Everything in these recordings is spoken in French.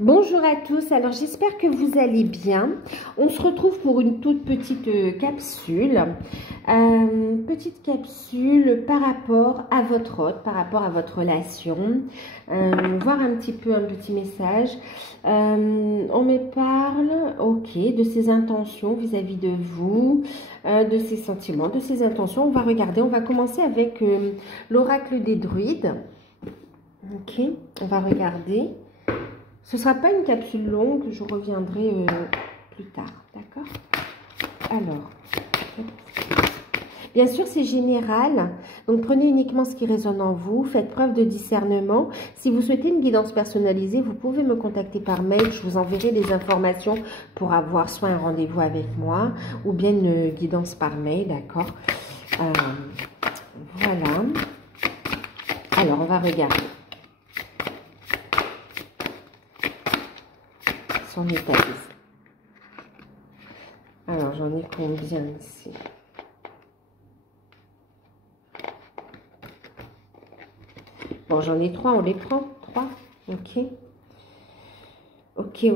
Bonjour à tous, alors j'espère que vous allez bien. On se retrouve pour une toute petite capsule. Petite capsule par rapport à votre hôte, par rapport à votre relation. Voir un petit message. On me parle, ok, de ses intentions vis-à-vis de vous, de ses sentiments, de ses intentions. On va regarder, on va commencer avec l'oracle des druides. Ok, on va regarder. Ce ne sera pas une capsule longue, je reviendrai plus tard, d'accord? Alors, bien sûr c'est général, donc prenez uniquement ce qui résonne en vous, faites preuve de discernement. Si vous souhaitez une guidance personnalisée, vous pouvez me contacter par mail, je vous enverrai des informations pour avoir soit un rendez-vous avec moi ou bien une guidance par mail, d'accord? Voilà. Alors, on va regarder. Son état d'esprit. Alors, j'en ai combien ici? Bon, j'en ai 3, on les prend? 3, ok. Ok.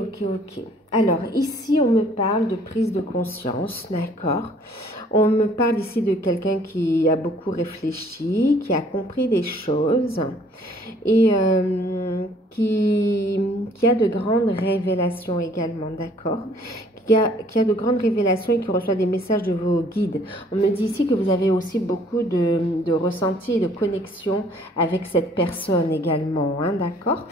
Alors, ici, on me parle de prise de conscience, d'accord? On me parle ici de quelqu'un qui a beaucoup réfléchi, qui a compris des choses et qui a de grandes révélations également, d'accord? Qui a de grandes révélations et qui reçoit des messages de vos guides. On me dit ici que vous avez aussi beaucoup de ressentis et de connexion avec cette personne également, hein, d'accord?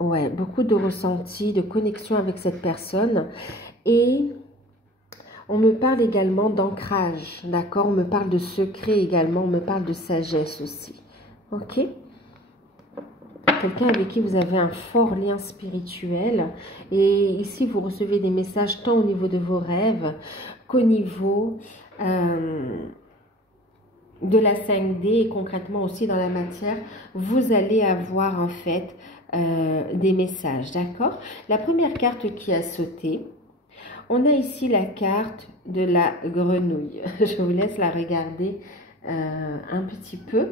Ouais, beaucoup de ressentis, de connexion avec cette personne. Et on me parle également d'ancrage, d'accord? On me parle de secret également, on me parle de sagesse aussi. Ok? Quelqu'un avec qui vous avez un fort lien spirituel. Et ici, vous recevez des messages tant au niveau de vos rêves qu'au niveau de la 5D et concrètement aussi dans la matière. Vous allez avoir en fait des messages, d'accord? La première carte qui a sauté, on a ici la carte de la grenouille. Je vous laisse la regarder un petit peu.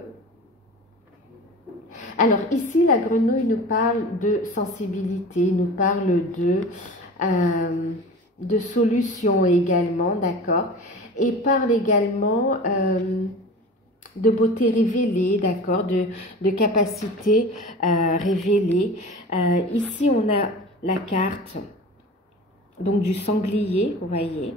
Alors ici, la grenouille nous parle de sensibilité, nous parle de solutions également, d'accord? Et parle également de beauté révélée, d'accord, de capacité révélée. Ici, on a la carte donc du sanglier, vous voyez.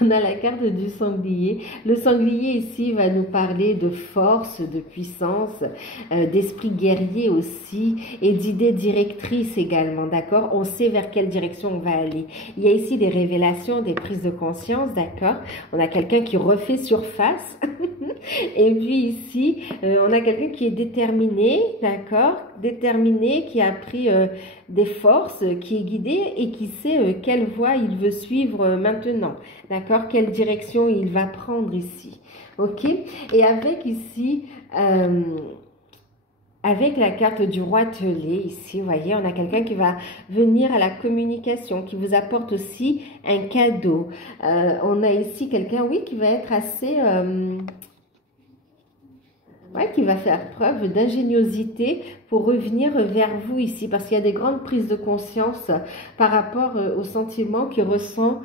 On a la carte du sanglier. Le sanglier ici va nous parler de force, de puissance, d'esprit guerrier aussi et d'idées directrices également, d'accord? On sait vers quelle direction on va aller. Il y a ici des révélations, des prises de conscience, d'accord? On a quelqu'un qui refait surface. Et puis ici, on a quelqu'un qui est déterminé, d'accord? Déterminé, qui a pris des forces, qui est guidé et qui sait quelle voie il veut suivre maintenant, d'accord? Quelle direction il va prendre ici, ok? Et avec ici, avec la carte du roi telé, ici, vous voyez, on a quelqu'un qui va venir à la communication, qui vous apporte aussi un cadeau. On a ici quelqu'un, oui, qui va être assez... ouais, qui va faire preuve d'ingéniosité pour revenir vers vous ici, parce qu'il y a des grandes prises de conscience par rapport aux sentiments qu'il ressent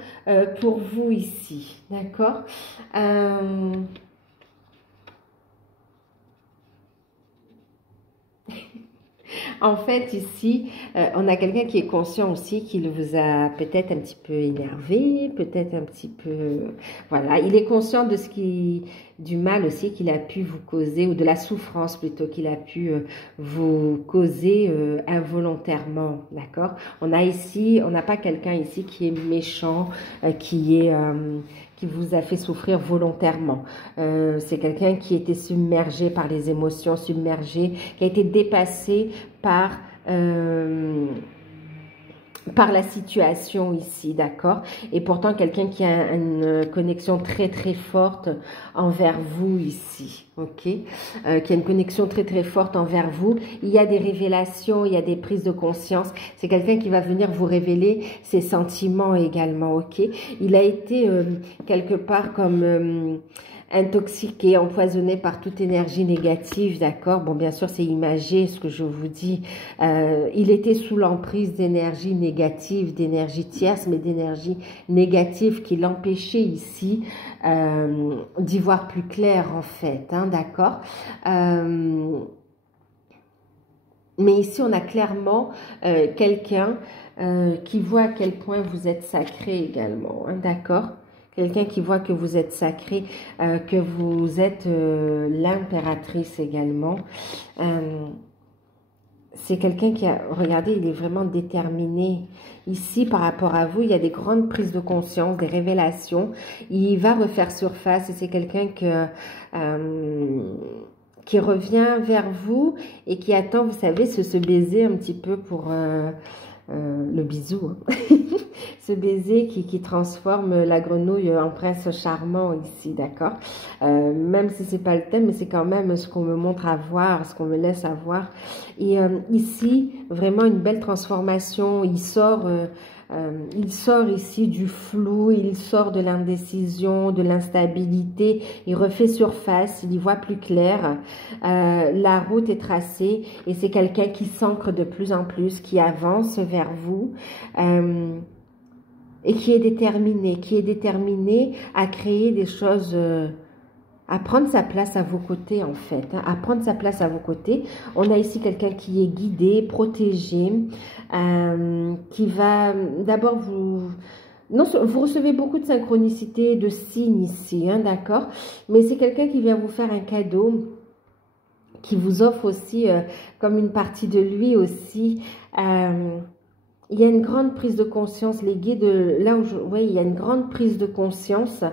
pour vous ici, d'accord? En fait, ici, on a quelqu'un qui est conscient aussi qu'il vous a peut-être un petit peu énervé, peut-être un petit peu... voilà, il est conscient de du mal aussi qu'il a pu vous causer, ou de la souffrance plutôt qu'il a pu vous causer involontairement, d'accord? On n'a pas quelqu'un ici qui est méchant, qui vous a fait souffrir volontairement. C'est quelqu'un qui était submergé par les émotions, submergé, qui a été dépassé par la situation ici, d'accord? Et pourtant, quelqu'un qui a une connexion très forte envers vous ici, ok? Qui a une connexion très forte envers vous. Il y a des révélations, il y a des prises de conscience. C'est quelqu'un qui va venir vous révéler ses sentiments également, ok? Il a été quelque part comme intoxiqué, empoisonné par toute énergie négative, d'accord? Bon, bien sûr, c'est imagé ce que je vous dis. Il était sous l'emprise d'énergie négative, d'énergie tierce, mais d'énergie négative qui l'empêchait ici d'y voir plus clair, en fait, hein, d'accord? Mais ici, on a clairement quelqu'un qui voit à quel point vous êtes sacré également, hein, d'accord? Quelqu'un qui voit que vous êtes sacré, que vous êtes l'impératrice également. C'est quelqu'un qui a, regardez, il est vraiment déterminé. Ici, par rapport à vous, il y a des grandes prises de conscience, des révélations. Il va refaire surface et c'est quelqu'un qui revient vers vous et qui attend, vous savez, ce baiser un petit peu pour le bisou. Hein. Ce baiser qui transforme la grenouille en prince charmant ici, d'accord? Même si c'est pas le thème, mais c'est quand même ce qu'on me montre à voir, ce qu'on me laisse à voir. Et ici, vraiment une belle transformation. Il sort ici du flou, il sort de l'indécision, de l'instabilité, il refait surface, il y voit plus clair, la route est tracée et c'est quelqu'un qui s'ancre de plus en plus, qui avance vers vous et qui est déterminé à créer des choses, à prendre sa place à vos côtés en fait, hein, à prendre sa place à vos côtés. On a ici quelqu'un qui est guidé, protégé, qui va d'abord vous... Non, vous recevez beaucoup de synchronicité, de signes ici, hein, d'accord? Mais c'est quelqu'un qui vient vous faire un cadeau, qui vous offre aussi comme une partie de lui aussi. Il y a une grande prise de conscience, les guides, là où il y a une grande prise de conscience.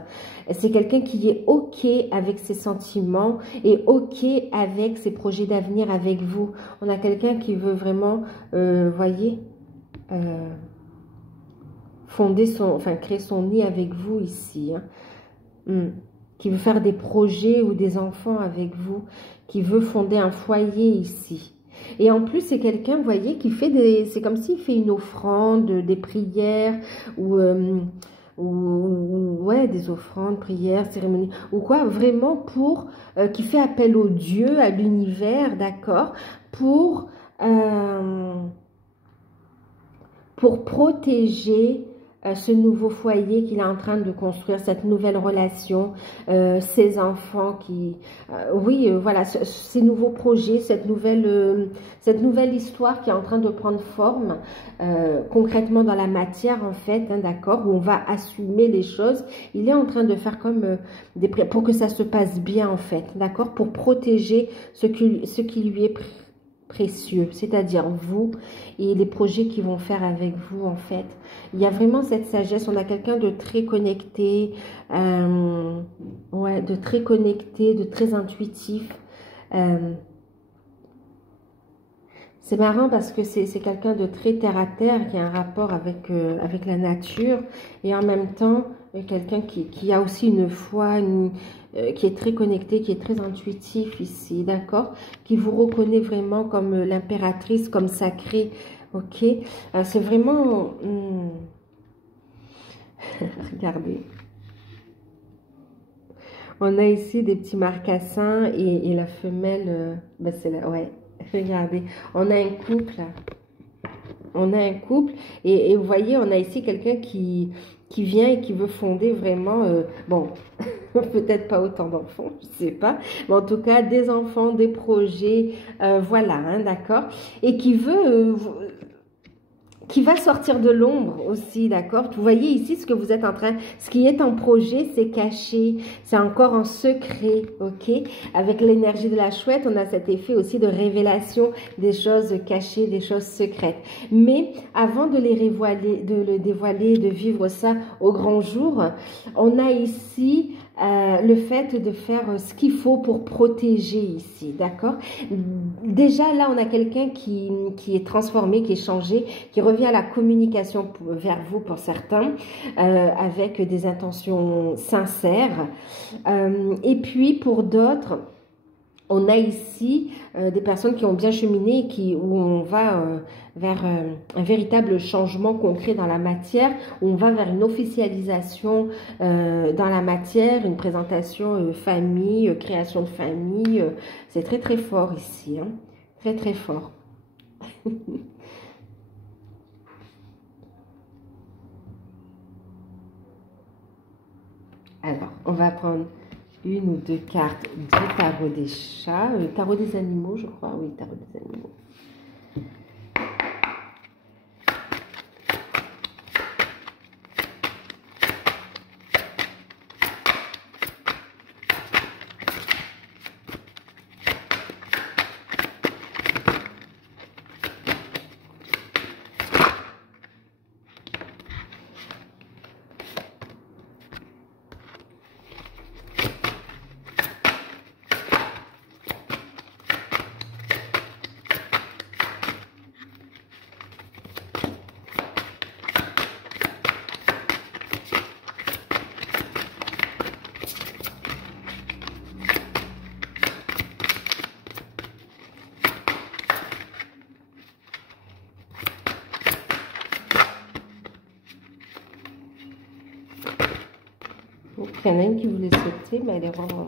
C'est quelqu'un qui est OK avec ses sentiments et OK avec ses projets d'avenir avec vous. On a quelqu'un qui veut vraiment, voyez, créer son nid avec vous ici. Hein. Qui veut faire des projets ou des enfants avec vous, qui veut fonder un foyer ici. Et en plus, c'est quelqu'un, vous voyez, qui fait des... C'est comme s'il fait une offrande, des prières, ouais, des offrandes, prières, cérémonies, ou quoi, vraiment qui fait appel au Dieu, à l'univers, d'accord, pour protéger ce nouveau foyer qu'il est en train de construire, cette nouvelle relation, ses enfants voilà, ces nouveaux projets, cette nouvelle histoire qui est en train de prendre forme concrètement dans la matière en fait, hein, d'accord, où on va assumer les choses. Il est en train de faire comme pour que ça se passe bien en fait, d'accord, pour protéger ce qui lui est précieux, c'est-à-dire vous et les projets qu'ils vont faire avec vous en fait. Il y a vraiment cette sagesse, on a quelqu'un de très connecté, ouais, de très connecté, de très intuitif. C'est marrant parce que c'est quelqu'un de très terre à terre, qui a un rapport avec la nature et en même temps quelqu'un qui a aussi une foi, qui est très connecté, qui est très intuitif ici, d'accord? Qui vous reconnaît vraiment comme l'impératrice, comme sacrée, ok? C'est vraiment... Regardez. On a ici des petits marcassins et la femelle, ben c'est là, ouais, regardez. On a un couple, on a un couple et vous voyez, on a ici quelqu'un qui vient et qui veut fonder vraiment, bon, peut-être pas autant d'enfants, je sais pas, mais en tout cas des enfants, des projets, voilà, hein, d'accord, et qui veut, qui va sortir de l'ombre aussi, d'accord. Vous voyez ici ce que vous êtes en train, ce qui est en projet, c'est caché, c'est encore en secret, ok. Avec l'énergie de la chouette, on a cet effet aussi de révélation des choses cachées, des choses secrètes. Mais avant de les dévoiler, de vivre ça au grand jour, on a ici le fait de faire ce qu'il faut pour protéger ici, d'accord. Déjà là, on a quelqu'un qui est transformé, qui est changé, qui revient à la communication vers vous pour certains, avec des intentions sincères. Et puis pour d'autres, On a ici des personnes qui ont bien cheminé et où on va vers un véritable changement concret dans la matière, où on va vers une officialisation dans la matière, une présentation famille, création de famille. C'est très très fort ici, hein. Très très fort. Alors, on va prendre une ou deux cartes du tarot des chats, tarot des animaux, je crois. Oui, tarot des animaux. Il y en a une qui voulait sauter, mais elle est rentrée.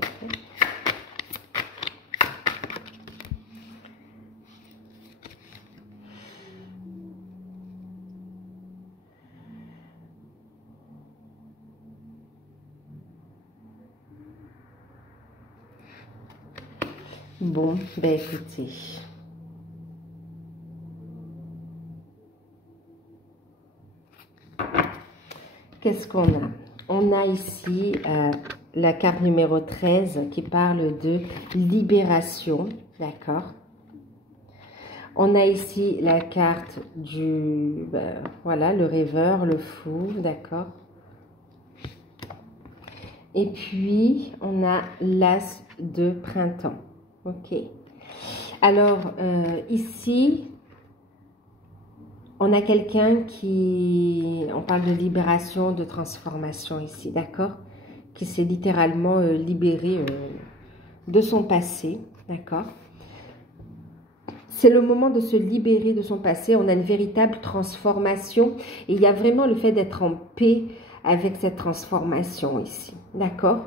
Bon, ben écoutez. Qu'est-ce qu'on a? On a ici la carte numéro 13 qui parle de libération, d'accord? On a ici la carte du, voilà, le rêveur, le fou, d'accord? Et puis, on a l'as de printemps, ok? Alors, ici, on a quelqu'un qui, on parle de libération, de transformation ici, d'accord? Qui s'est littéralement libéré de son passé, d'accord? C'est le moment de se libérer de son passé. On a une véritable transformation. Et il y a vraiment le fait d'être en paix avec cette transformation ici. D'accord?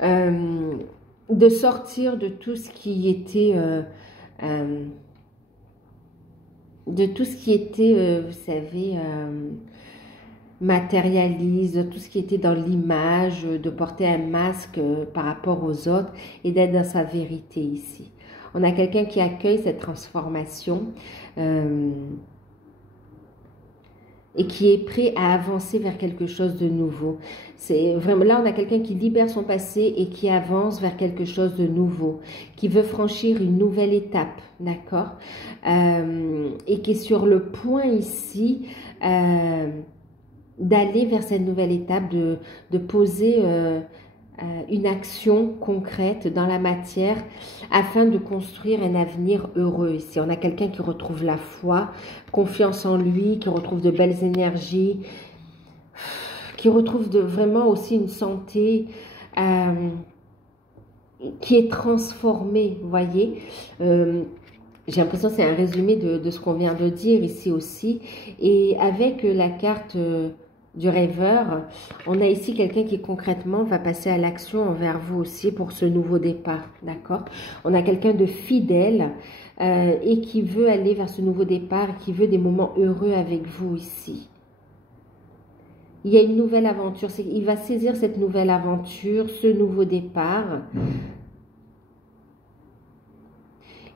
De sortir de tout ce qui était... vous savez, matérialiste, de tout ce qui était dans l'image, de porter un masque par rapport aux autres et d'être dans sa vérité ici. On a quelqu'un qui accueille cette transformation et qui est prêt à avancer vers quelque chose de nouveau. C'est vraiment là, on a quelqu'un qui libère son passé et qui avance vers quelque chose de nouveau, qui veut franchir une nouvelle étape, d'accord? Et qui est sur le point ici d'aller vers cette nouvelle étape, de poser une action concrète dans la matière afin de construire un avenir heureux. Ici, on a quelqu'un qui retrouve la foi, confiance en lui, qui retrouve de belles énergies, qui retrouve vraiment aussi une santé qui est transformée, vous voyez. J'ai l'impression que c'est un résumé de ce qu'on vient de dire ici aussi. Et avec la carte du rêveur, on a ici quelqu'un qui concrètement va passer à l'action envers vous aussi pour ce nouveau départ, d'accord? On a quelqu'un de fidèle et qui veut aller vers ce nouveau départ, qui veut des moments heureux avec vous ici. Il y a une nouvelle aventure, il va saisir cette nouvelle aventure, ce nouveau départ.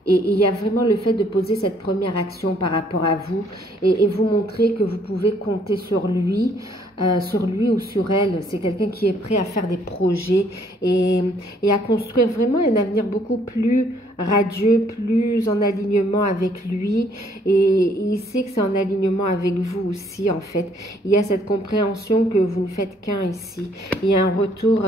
Et il y a vraiment le fait de poser cette première action par rapport à vous et vous montrer que vous pouvez compter sur lui ou sur elle. C'est quelqu'un qui est prêt à faire des projets et à construire vraiment un avenir beaucoup plus radieux, plus en alignement avec lui. Et il sait que c'est en alignement avec vous aussi, en fait. Il y a cette compréhension que vous ne faites qu'un ici. Il y a un retour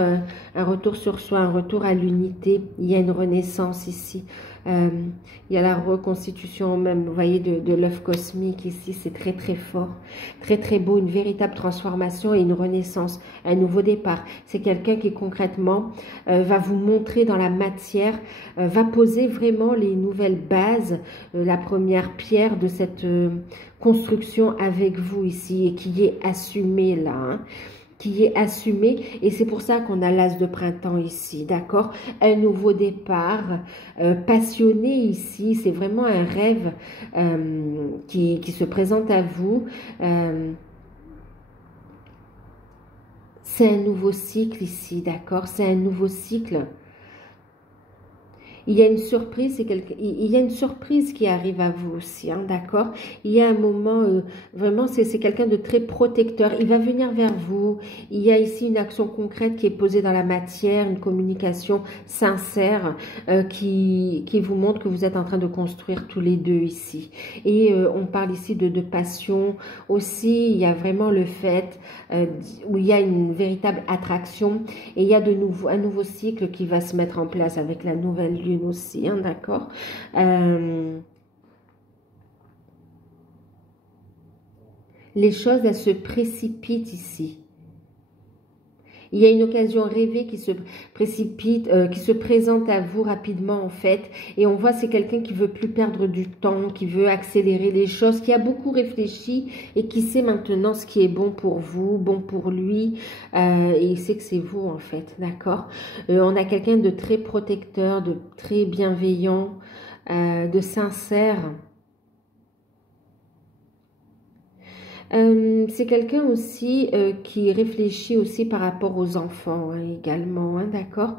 sur soi, un retour à l'unité. Il y a une renaissance ici. Il y a la reconstitution même, vous voyez, de l'œuf cosmique ici. C'est très très fort, très très beau. Une véritable transformation et une renaissance, un nouveau départ. C'est quelqu'un qui concrètement va vous montrer dans la matière, va poser vraiment les nouvelles bases, la première pierre de cette construction avec vous ici et qui est assumée là, hein, qui est assumé, et c'est pour ça qu'on a l'as de printemps ici, d'accord? Un nouveau départ, passionné ici, c'est vraiment un rêve qui se présente à vous. C'est un nouveau cycle ici, d'accord? C'est un nouveau cycle. Il y a une surprise, il y a une surprise qui arrive à vous aussi, hein, d'accord? Il y a un moment, vraiment, c'est quelqu'un de très protecteur. Il va venir vers vous. Il y a ici une action concrète qui est posée dans la matière, une communication sincère qui vous montre que vous êtes en train de construire tous les deux ici. Et on parle ici de passion aussi. Il y a vraiment le fait où il y a une véritable attraction et il y a un nouveau cycle qui va se mettre en place avec la nouvelle lune aussi, hein, d'accord. Les choses, elles se précipitent ici. Il y a une occasion rêvée qui se précipite, qui se présente à vous rapidement en fait. Et on voit c'est quelqu'un qui veut plus perdre du temps, qui veut accélérer les choses, qui a beaucoup réfléchi et qui sait maintenant ce qui est bon pour vous, bon pour lui. Et il sait que c'est vous en fait, d'accord. On a quelqu'un de très protecteur, de très bienveillant, de sincère. C'est quelqu'un aussi qui réfléchit aussi par rapport aux enfants hein, également, hein, d'accord,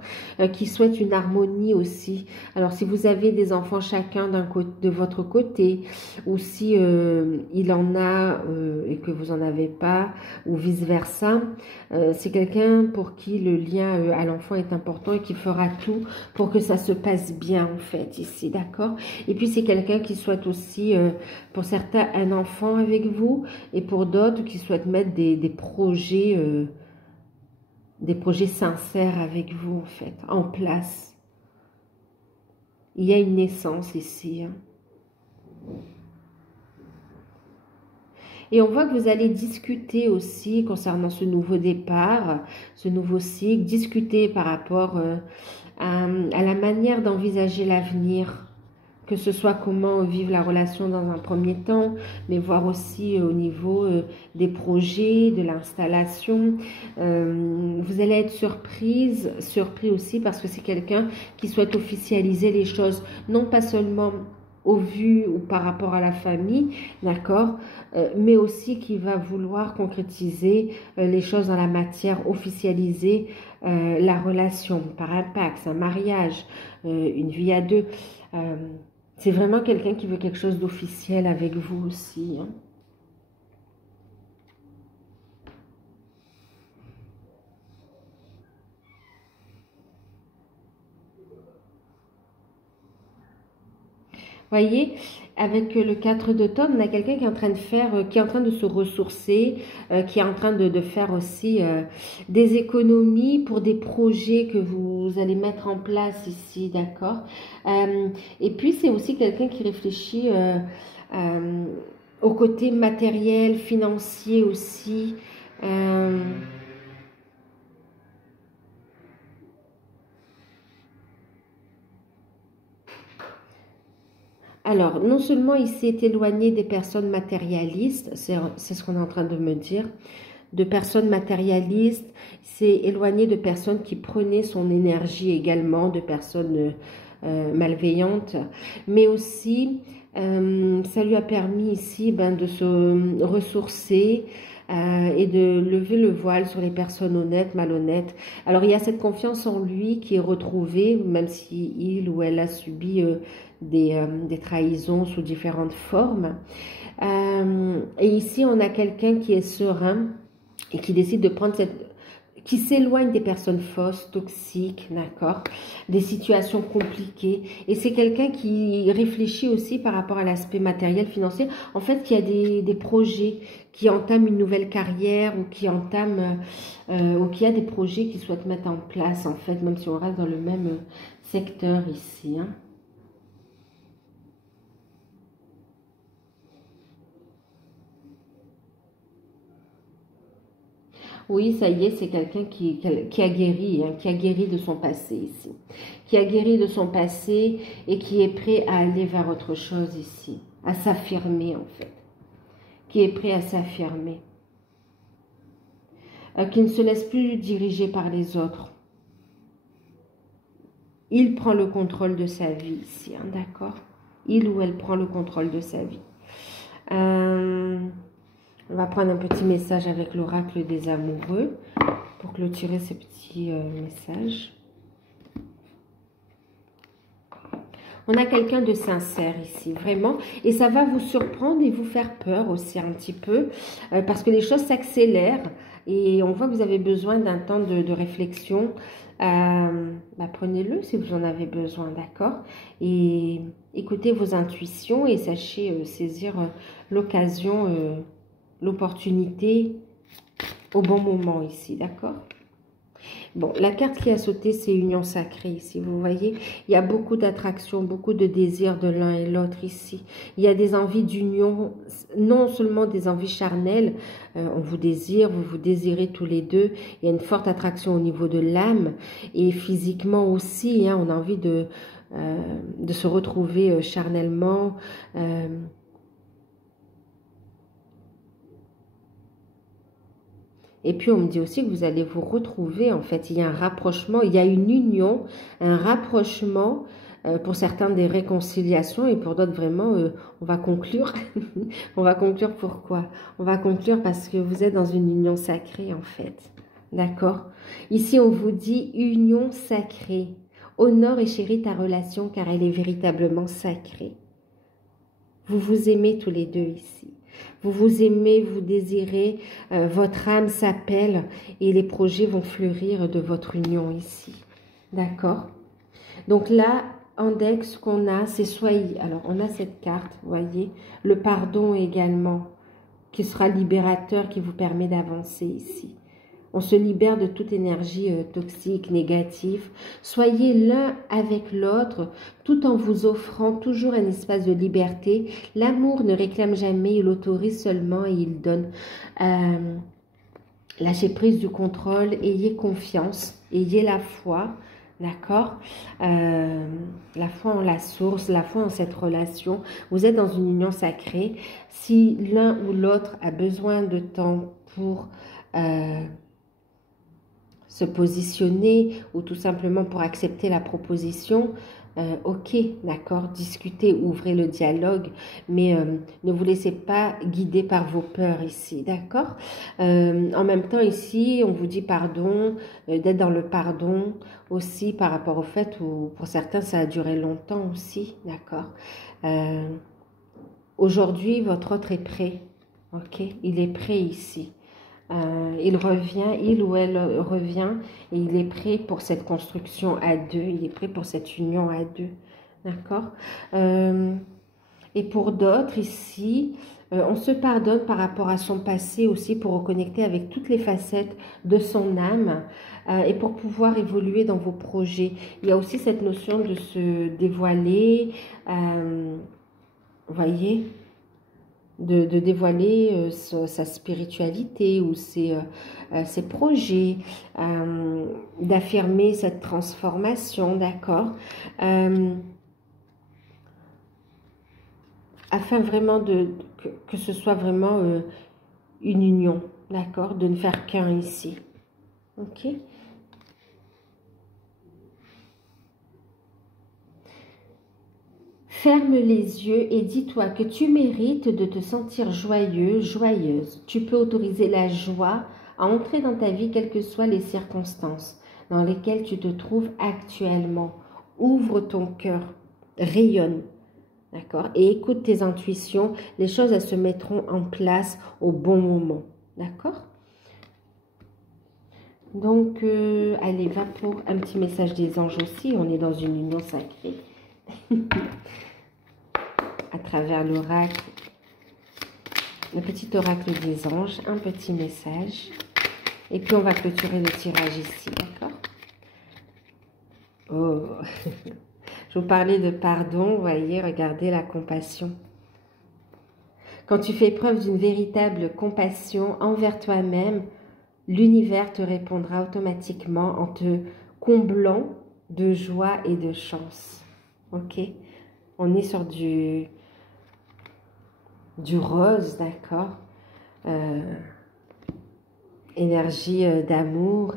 qui souhaite une harmonie aussi. Alors si vous avez des enfants chacun de votre côté, ou si il en a et que vous en avez pas, ou vice versa, c'est quelqu'un pour qui le lien à l'enfant est important et qui fera tout pour que ça se passe bien en fait ici, d'accord. Et puis c'est quelqu'un qui souhaite aussi, pour certains, un enfant avec vous. Et pour d'autres qui souhaitent mettre des projets sincères avec vous, en fait, en place. Il y a une naissance ici. Hein. Et on voit que vous allez discuter aussi concernant ce nouveau départ, ce nouveau cycle, discuter par rapport à la manière d'envisager l'avenir, que ce soit comment vivre la relation dans un premier temps, mais voir aussi au niveau des projets, de l'installation. Vous allez être surpris aussi parce que c'est quelqu'un qui souhaite officialiser les choses, non pas seulement au vu ou par rapport à la famille, d'accord, mais aussi qui va vouloir concrétiser les choses dans la matière, officialiser la relation par un pacte, un mariage, une vie à deux. C'est vraiment quelqu'un qui veut quelque chose d'officiel avec vous aussi. Hein. Voyez, avec le 4 d'automne, on a quelqu'un qui est en train de faire, qui est en train de se ressourcer, qui est en train de faire aussi des économies pour des projets que vous allez mettre en place ici, d'accord. Et puis, c'est aussi quelqu'un qui réfléchit au côté matériel, financier aussi. Alors, non seulement il s'est éloigné des personnes matérialistes, c'est ce qu'on est en train de me dire, de personnes matérialistes, s'est éloigné de personnes qui prenaient son énergie également, de personnes malveillantes, mais aussi ça lui a permis ici de se ressourcer, et de lever le voile sur les personnes honnêtes, malhonnêtes. Alors il y a cette confiance en lui qui est retrouvée, même si il ou elle a subi des trahisons sous différentes formes. Et ici on a quelqu'un qui est serein et qui décide de prendre qui s'éloigne des personnes fausses, toxiques, d'accord, des situations compliquées. Et c'est quelqu'un qui réfléchit aussi par rapport à l'aspect matériel, financier. En fait, qui a des projets, qui entament une nouvelle carrière ou qui entament, ou qui a des projets qu'il souhaite mettre en place, en fait, même si on reste dans le même secteur ici. Hein. Oui, ça y est, c'est quelqu'un qui a guéri, hein, qui a guéri de son passé ici. Qui a guéri de son passé et qui est prêt à aller vers autre chose ici. À s'affirmer en fait. Qui est prêt à s'affirmer. Qui ne se laisse plus diriger par les autres. Il prend le contrôle de sa vie ici, hein, d'accord? Il ou elle prend le contrôle de sa vie. On va prendre un petit message avec l'oracle des amoureux pour clôturer ces petits messages. On a quelqu'un de sincère ici, vraiment. Et ça va vous surprendre et vous faire peur aussi un petit peu parce que les choses s'accélèrent et on voit que vous avez besoin d'un temps de réflexion. Prenez-le si vous en avez besoin, d'accord? Et écoutez vos intuitions et sachez saisir l'occasion, l'opportunité au bon moment ici, d'accord? Bon, la carte qui a sauté, c'est union sacrée ici, vous voyez. Il y a beaucoup d'attraction, beaucoup de désirs de l'un et l'autre ici. Il y a des envies d'union, non seulement des envies charnelles, on vous désire, vous vous désirez tous les deux. Il y a une forte attraction au niveau de l'âme et physiquement aussi, hein, on a envie de se retrouver charnellement, et puis, on me dit aussi que vous allez vous retrouver, en fait. Il y a un rapprochement, il y a une union, un rapprochement, pour certains des réconciliations et pour d'autres, vraiment, on va conclure. On va conclure pourquoi? On va conclure parce que vous êtes dans une union sacrée, en fait. D'accord? Ici, on vous dit union sacrée. Honore et chéris ta relation car elle est véritablement sacrée. Vous vous aimez tous les deux ici. Vous vous aimez, vous désirez, votre âme s'appelle et les projets vont fleurir de votre union ici. D'accord? Donc là, en deck, ce qu'on a, c'est soyez. Alors, on a cette carte, vous voyez, le pardon également, qui sera libérateur, qui vous permet d'avancer ici. On se libère de toute énergie toxique, négative. Soyez l'un avec l'autre, tout en vous offrant toujours un espace de liberté. L'amour ne réclame jamais, il autorise seulement et il donne. Lâchez prise du contrôle, ayez confiance, ayez la foi, d'accord? La foi en la source, la foi en cette relation. Vous êtes dans une union sacrée. Si l'un ou l'autre a besoin de temps pour se positionner ou tout simplement pour accepter la proposition, ok, d'accord, discutez, ouvrez le dialogue, mais ne vous laissez pas guider par vos peurs ici, d'accord? En même temps, ici, on vous dit pardon, d'être dans le pardon aussi par rapport au fait où pour certains, ça a duré longtemps aussi, d'accord? Aujourd'hui, votre autre est prêt, ok? Il est prêt ici. Il revient, il ou elle revient et il est prêt pour cette construction à deux, il est prêt pour cette union à deux, d'accord? Et pour d'autres ici, on se pardonne par rapport à son passé aussi pour reconnecter avec toutes les facettes de son âme et pour pouvoir évoluer dans vos projets. Il y a aussi cette notion de se dévoiler, vous voyez, de dévoiler sa spiritualité ou ses projets, d'affirmer cette transformation, d'accord, afin vraiment que ce soit vraiment une union, d'accord, de ne faire qu'un ici, ok. Ferme les yeux et dis-toi que tu mérites de te sentir joyeux, joyeuse. Tu peux autoriser la joie à entrer dans ta vie, quelles que soient les circonstances dans lesquelles tu te trouves actuellement. Ouvre ton cœur, rayonne, d'accord? Et écoute tes intuitions, les choses elles se mettront en place au bon moment, d'accord? Donc, allez, va pour un petit message des anges aussi, on est dans une union sacrée. À travers l'oracle, le petit oracle des anges, un petit message. Et puis, on va clôturer le tirage ici, d'accord? Oh, je vous parlais de pardon, vous voyez, regardez la compassion. Quand tu fais preuve d'une véritable compassion envers toi-même, l'univers te répondra automatiquement en te comblant de joie et de chance. Ok? On est sur du rose, d'accord? Énergie d'amour,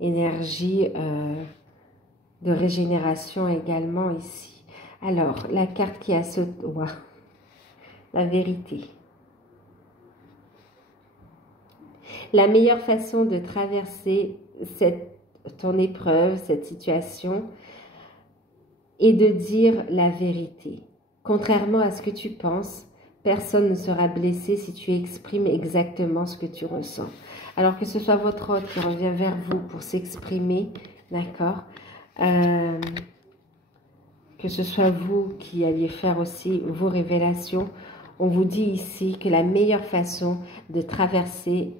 énergie de régénération également ici. Alors, la carte qui a sauté, wow, la vérité. La meilleure façon de traverser ton épreuve, cette situation, est de dire la vérité. Contrairement à ce que tu penses, personne ne sera blessé si tu exprimes exactement ce que tu ressens. Alors que ce soit votre hôte qui revient vers vous pour s'exprimer, d'accord, que ce soit vous qui alliez faire aussi vos révélations, on vous dit ici que la meilleure façon de traverser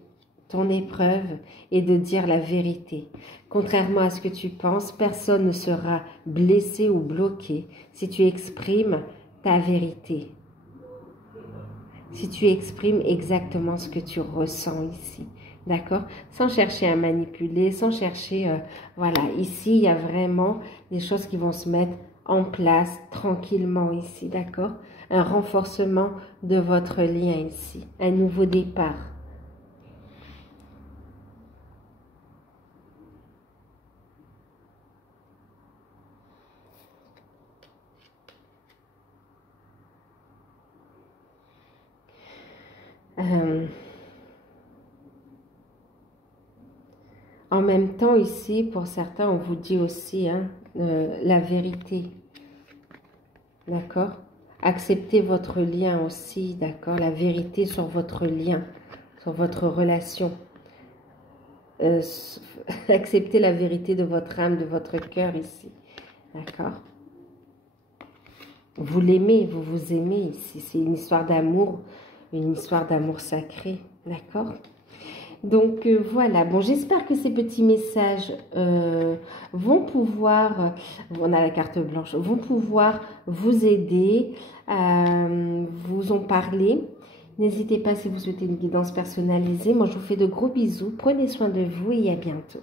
ton épreuve est de dire la vérité. Contrairement à ce que tu penses, personne ne sera blessé ou bloqué si tu exprimes ta vérité. Si tu exprimes exactement ce que tu ressens ici. D'accord? Sans chercher à manipuler, sans chercher... voilà, ici, il y a vraiment des choses qui vont se mettre en place tranquillement ici. D'accord? Un renforcement de votre lien ici. Un nouveau départ. En même temps, ici, pour certains, on vous dit aussi la vérité. D'accord? Acceptez votre lien aussi, d'accord? La vérité sur votre lien, sur votre relation. Acceptez la vérité de votre âme, de votre cœur ici. D'accord? Vous l'aimez, vous vous aimez ici. C'est une histoire d'amour sacré. D'accord? Donc voilà, bon, j'espère que ces petits messages vont pouvoir, on a la carte blanche, vont pouvoir vous aider, vous en parler. N'hésitez pas si vous souhaitez une guidance personnalisée. Moi, je vous fais de gros bisous. Prenez soin de vous et à bientôt.